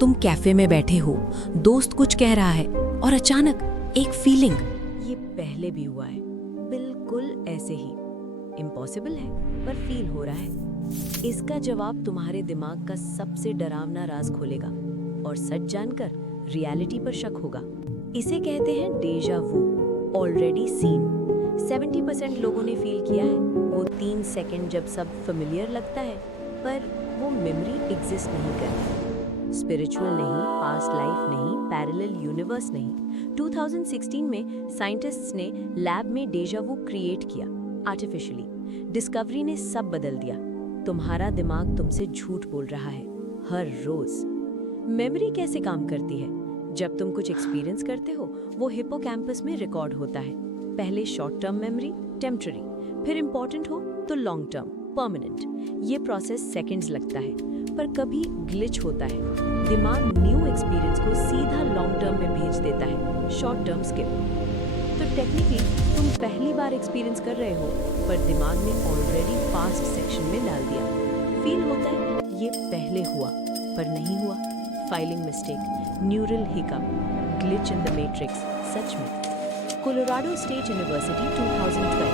तुम कैफे में बैठे हो, दोस्त कुछ कह रहा है और अचानक एक फीलिंग। ये पहले भी हुआ है, बिल्कुल ऐसे ही। इम्पॉसिबल है पर फील हो रहा है। इसका जवाब तुम्हारे दिमाग का सबसे डरावना राज खोलेगा और सच जानकर रियलिटी पर शक होगा। इसे कहते हैं डेजा वू, ऑलरेडी सीन। 70% लोगों ने फील किया है वो 3 सेकंड जब सब फेमिलियर लगता है पर वो मेमोरी एग्जिस्ट नहीं करती। स्पिरिचुअल नहीं, पास्ट लाइफ नहीं, पैरेलल यूनिवर्स नहीं। 2016 में साइंटिस्ट्स ने लैब में डेजा वू क्रिएट किया आर्टिफिशियली। डिस्कवरी ने सब बदल दिया। तुम्हारा दिमाग तुमसे झूठ बोल रहा है हर रोज। मेमोरी कैसे काम करती है? जब तुम कुछ एक्सपीरियंस करते हो वो हिप्पोकैम्पस में रिकॉर्ड होता है। पहले शॉर्ट टर्म मेमोरी, टेम्पररी, फिर इंपॉर्टेंट हो तो लॉन्ग टर्म, परमानेंट। ये प्रोसेस सेकंड्स लगता है पर कभी ग्लिच होता है। दिमाग न्यू एक्सपीरियंस को सीधा लॉन्ग टर्म में भेज देता है, शॉर्ट टर्म स्किप। तो टेक्निकली तुम पहली बार एक्सपीरियंस कर रहे हो पर दिमाग ने ऑलरेडी पास्ट सेक्शन में डाल दिया। फील होता है ये पहले हुआ पर नहीं हुआ। Filing mistake, neural hiccup, glitch in the matrix. सच में कोलोराडो स्टेट यूनिवर्सिटी 2012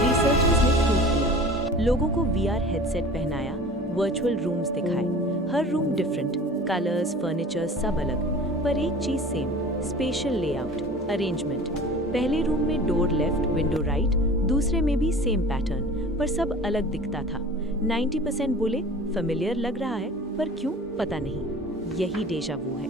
रिसर्चर्स ने प्रूव किया। लोगों को वीआर हेडसेट पहनाया, वर्चुअल रूम्स दिखाए, हर रूम डिफरेंट, कलर्स, फर्नीचर सब अलग, पर एक चीज सेम, स्पेशल लेआउट, अरेंजमेंट। पहले रूम में डोर लेफ्ट, विंडो राइट, दूसरे में भी सेम पैटर्न, पर सब अलग दिखता था। 90% बोले फेमिलियर लग रहा है पर क्यों पता नहीं। यही डेजा वू है।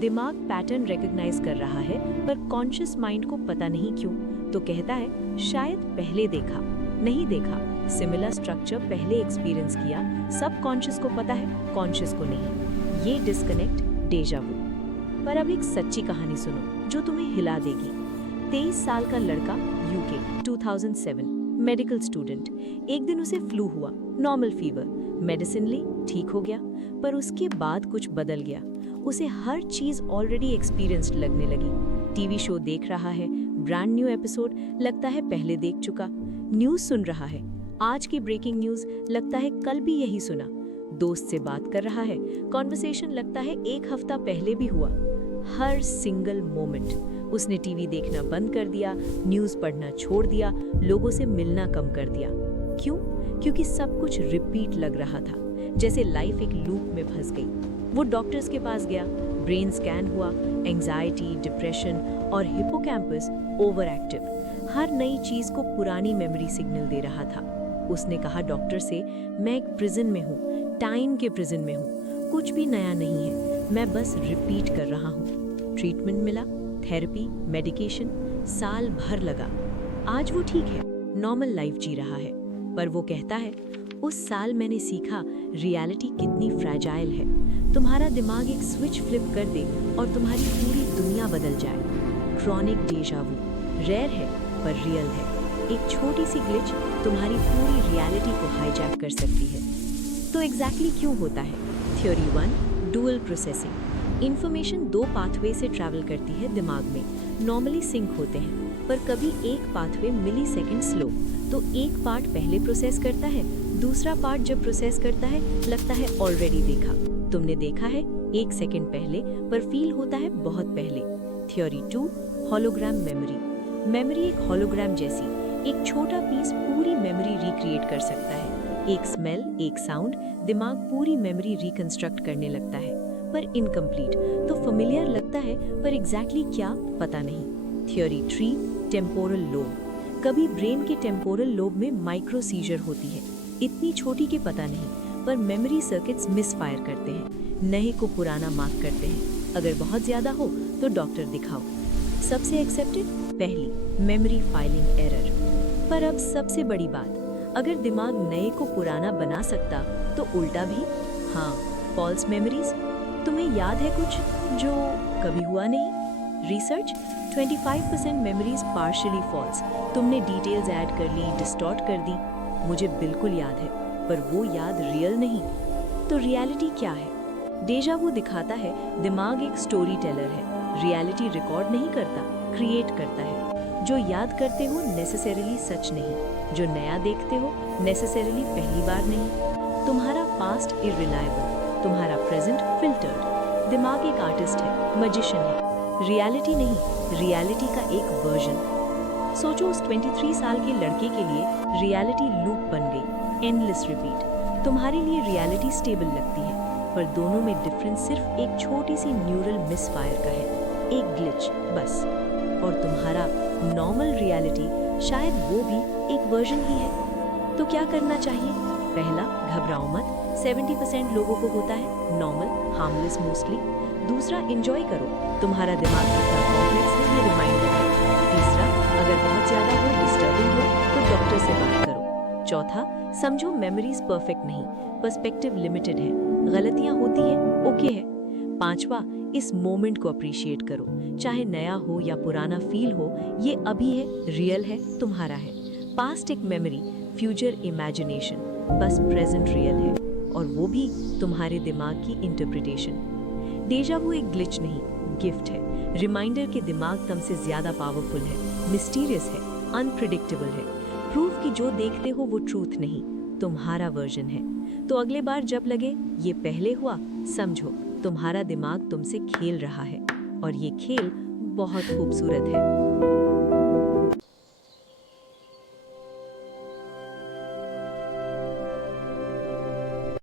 दिमाग पैटर्न रिकॉग्नाइज कर रहा है पर कॉन्शियस माइंड को पता नहीं क्यों, तो कहता है शायद पहले देखा, नहीं देखा। सिमिलर स्ट्रक्चर पहले एक्सपीरियंस किया, सब कॉन्शियस को पता है, कॉन्शियस को नहीं। ये डिस्कनेक्ट डेजा वू। पर अब एक सच्ची कहानी सुनो जो तुम्हें हिला देगी। 23 साल का लड़का, यूके, 2007, मेडिकल स्टूडेंट। एक दिन उसे फ्लू हुआ, नॉर्मल फीवर, मेडिसिन ली, ठीक हो गया, पर उसके बाद कुछ बदल गया। उसे हर चीज ऑलरेडी एक्सपीरियंस्ड लगने लगी। टीवी शो देख रहा है, ब्रांड न्यू एपिसोड, लगता है पहले देख चुका। न्यूज सुन रहा है, आज की ब्रेकिंग न्यूज, लगता है कल भी यही सुना। दोस्त से बात कर रहा है, कॉन्वर्सेशन लगता है एक हफ्ता पहले भी हुआ। हर सिंगल मोमेंट। उसने टीवी देखना बंद कर दिया, न्यूज पढ़ना छोड़ दिया, लोगों से मिलना कम कर दिया। क्यों? क्योंकि सब कुछ रिपीट लग रहा था, जैसे लाइफ एक लूप में फंस गई। वो डॉक्टर्स के पास गया, ब्रेन स्कैन हुआ, एंजाइटी, डिप्रेशन और हिप्पोकैम्पस ओवर एक्टिव। हर नई चीज को पुरानी मेमोरी सिग्नल दे रहा था। उसने कहा डॉक्टर से, मैं एक प्रिजन में हूँ, टाइम के प्रिजन में हूँ, कुछ भी नया नहीं है, मैं बस रिपीट कर रहा हूँ। ट्रीटमेंट मिला, थेरेपी, मेडिकेशन, साल भर लगा। आज वो ठीक है, नॉर्मल लाइफ जी रहा है, पर वो कहता है उस साल मैंने सीखा रियलिटी कितनी फ्रैजाइल है। तुम्हारा दिमाग एक स्विच फ्लिप कर दे और तुम्हारी पूरी दुनिया बदल जाए। क्रॉनिक डेजा वू रेयर है पर रियल है। एक छोटी सी ग्लिच तुम्हारी पूरी रियलिटी को हाईजैक कर सकती है। तो एग्जैक्टली क्यों होता है? Theory 1, dual processing. Information 2 pathway से ट्रैवल करती है दिमाग में, नॉर्मली सिंक होते हैं, पर कभी एक पाथवे मिली सेकेंड स्लो। तो एक पार्ट पहले प्रोसेस करता है, दूसरा पार्ट जब प्रोसेस करता है लगता है ऑलरेडी देखा। तुमने देखा है 1 सेकेंड पहले पर फील होता है बहुत पहले। Theory 2, hologram memory. मेमोरी एक होलोग्राम जैसी, एक छोटा पीस पूरी मेमोरी रिक्रिएट कर सकता है। एक स्मेल, एक साउंड, दिमाग पूरी मेमोरी रिकंस्ट्रक्ट करने लगता है, पर इनकम्प्लीट। तो फेमिलियर लगता है पर एग्जैक्टली क्या पता नहीं। Theory 3, temporal lobe. कभी ब्रेन के टेम्पोरल लोब में माइक्रो सीजर होती है, इतनी छोटी कि पता नहीं, पर मेमोरी सर्किट्स मिसफायर करते हैं, नए को पुराना मार्क करते हैं। अगर बहुत ज्यादा हो तो डॉक्टर दिखाओ। सबसे एक्सेप्टेड पहली, मेमोरी फाइलिंग एरर। पर अब सबसे बड़ी बात, अगर दिमाग नए को पुराना बना सकता तो उल्टा भी। हाँ, फॉल्स मेमोरीज। तुम्हें याद है कुछ जो कभी हुआ नहीं? Research 25% memories partially false. तुमने डिटेल्स ऐड कर ली, डिस्टॉर्ट कर दी। मुझे बिल्कुल याद है, पर वो याद रियल नहीं। तो रियलिटी क्या है? डेजा वू दिखाता है दिमाग एक स्टोरी टेलर है, रियलिटी रिकॉर्ड नहीं करता, क्रिएट करता है। जो याद करते हो नेसेसरीली सच नहीं, जो नया देखते हो नेसेसरीली पहली बार नहीं। तुम्हारा पास्ट इररिलायबल, तुम्हारा प्रेजेंट फिल्टर्ड। दिमाग एक आर्टिस्ट है, मैजिशियन है, रियलिटी नहीं, रियलिटी का एक वर्जन। सोचो उस 23 साल के लड़के के लिए रियलिटी लूप बन गई, एंडलेस रिपीट। तुम्हारे लिए रियलिटी स्टेबल लगती है, पर दोनों में डिफरेंस सिर्फ एक छोटी सी न्यूरल मिसफायर का है, एक ग्लिच बस। और तुम्हारा नॉर्मल रियलिटी शायद वो भी एक वर्जन ही है। तो क्या करना चाहिए? पहला, घबराओ मत, 70% लोगों को होता है, नॉर्मल, हार्मलेस मोस्टली। दूसरा, एंजॉय करो, तुम्हारा दिमाग कितना कॉम्प्लेक्स है ये रिमाइंडर है। तीसरा, अगर बहुत ज्यादा हो, डिस्टर्बिंग हो, तो डॉक्टर से बात करो। चौथा, समझो मेमोरीज परफेक्ट नहीं, पर्सपेक्टिव लिमिटेड है, गलतियां होती है, ओके है। पांचवा, इस मोमेंट को अप्रिशिएट करो, चाहे नया हो या पुराना फील हो, ये अभी है, रियल है, तुम्हारा है। पास्ट एक मेमोरी, फ्यूचर इमेजिनेशन, बस प्रेजेंट रियल है, और वो भी तुम्हारे दिमाग की इंटरप्रिटेशन। डेजा वू एक ग्लिच नहीं, गिफ्ट है, रिमाइंडर के दिमाग तुमसे ज्यादा पावरफुल है, मिस्टीरियस है, अनप्रिडिक्टेबल है। प्रूफ कि जो देखते हो वो ट्रूथ नहीं, तुम्हारा वर्जन है। तो अगले बार जब लगे ये पहले हुआ, समझो तुम्हारा दिमाग तुमसे खेल रहा है, और ये खेल बहुत खूबसूरत है।